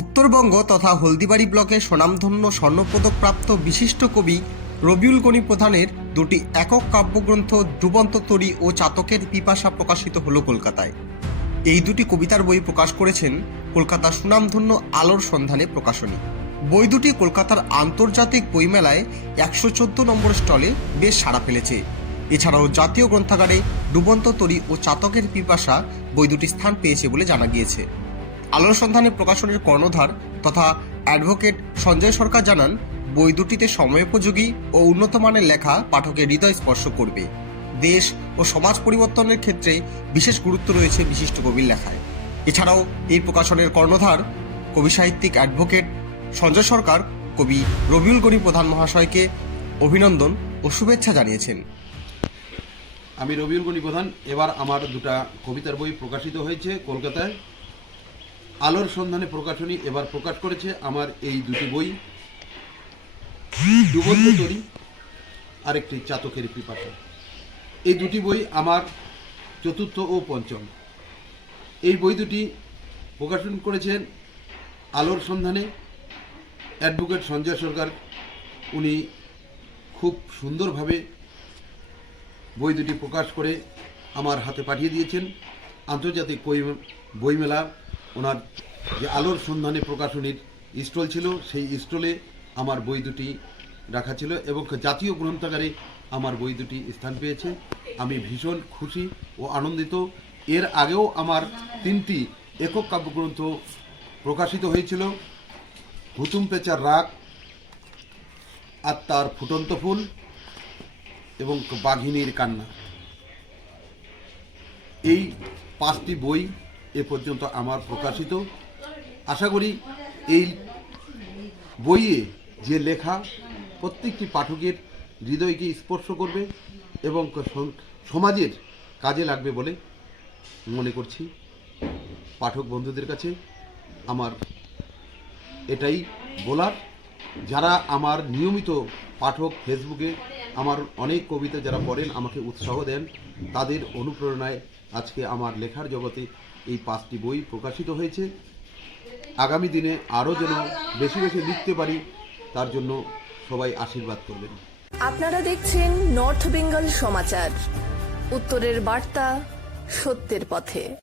উত্তরবঙ্গ তথা হলদিবাড়ি ব্লকে স্বনামধন্য স্বর্ণপদকপ্রাপ্ত বিশিষ্ট কবি রবিউল গনি প্রধানের দুটি একক কাব্যগ্রন্থ তরী ও চাতকের পিপাসা প্রকাশিত হল কলকাতায়। এই দুটি কবিতার বই প্রকাশ করেছেন কলকাতার সুনামধন্য আলোর সন্ধানে প্রকাশনী। বই দুটি কলকাতার আন্তর্জাতিক বইমেলায় একশো চোদ্দ নম্বর স্টলে বেশ সাড়া ফেলেছে। এছাড়াও জাতীয় গ্রন্থাগারে ডুবন্ত তরী ও চাতকের পিপাসা বই দুটি স্থান পেয়েছে বলে জানা গিয়েছে। আলোর সন্ধানে প্রকাশনের কর্ণধার তথা অ্যাডভোকেট সঞ্জয় সরকার জানান, বই দুটিতে সময়োপযোগী ও উন্নত মানের লেখা পাঠকের হৃদয় স্পর্শ করবে। দেশ ও সমাজ পরিবর্তনের ক্ষেত্রে বিশেষ গুরুত্ব রয়েছে বিশিষ্ট কবির লেখায়। এছাড়াও এই প্রকাশনের কর্ণধার কবি সাহিত্যিক অ্যাডভোকেট সঞ্জয় সরকার, কবি রবিউল গনি প্রধান মহাশয়কে অভিনন্দন ও শুভেচ্ছা জানিয়েছেন। আমি রবিউল গনি প্রধান। এবার আমার দুটা কবিতার বই প্রকাশিত হয়েছে কলকাতায়। আলোর সন্ধানে প্রকাশনী এবার প্রকাশ করেছে আমার এই দুটি বই। ডুবন্ত তরি, আরেকটি চাতকের পিপাসা। এই দুটি বই আমার চতুর্থ ও পঞ্চম। এই বই দুটি প্রকাশন করেছেন আলোর সন্ধানে অ্যাডভোকেট সঞ্জয় সরকার। উনি খুব সুন্দরভাবে বই দুটি প্রকাশ করে আমার হাতে পাঠিয়ে দিয়েছেন। আন্তর্জাতিক বই- বইমেলা ওনার যে আলোর সন্ধানে প্রকাশনীর স্টল ছিল, সেই স্টলে আমার বই দুটি রাখা ছিল এবং জাতীয় গ্রন্থাগারে আমার বই দুটি স্থান পেয়েছে। আমি ভীষণ খুশি ও আনন্দিত। এর আগেও আমার তিনটি একক কাব্যগ্রন্থ প্রকাশিত হয়েছিল। হুতুম পেচার রাগ আত্মার ফুটন্ত ফুল এবং বাঘিনীর কান্না। এই পাঁচটি বই এ পর্যন্ত আমার প্রকাশিত। আশা করি এই বইয়ে যে লেখা প্রত্যেকটি পাঠকের হৃদয়কে স্পর্শ করবে এবং সমাজের কাজে লাগবে বলে মনে করছি। পাঠক বন্ধুদের কাছে আমার এটাই বলার। যারা আমার নিয়মিত পাঠক ফেসবুকে আমার অনেক কবিতা যারা পড়েন আমাকে উৎসাহ দেন, তাদের অনুপ্রেরণায় আজকে আমার লেখার জগতে এই পাঁচটি বই প্রকাশিত হয়েছে। আগামী দিনে আরও যেন বেশি বেশি লিখতে পারি, তার জন্য সবাই আশীর্বাদ করবেন। আপনারা দেখছেন নর্থ বেঙ্গল সমাচার। উত্তরের বার্তা সত্যের পথে।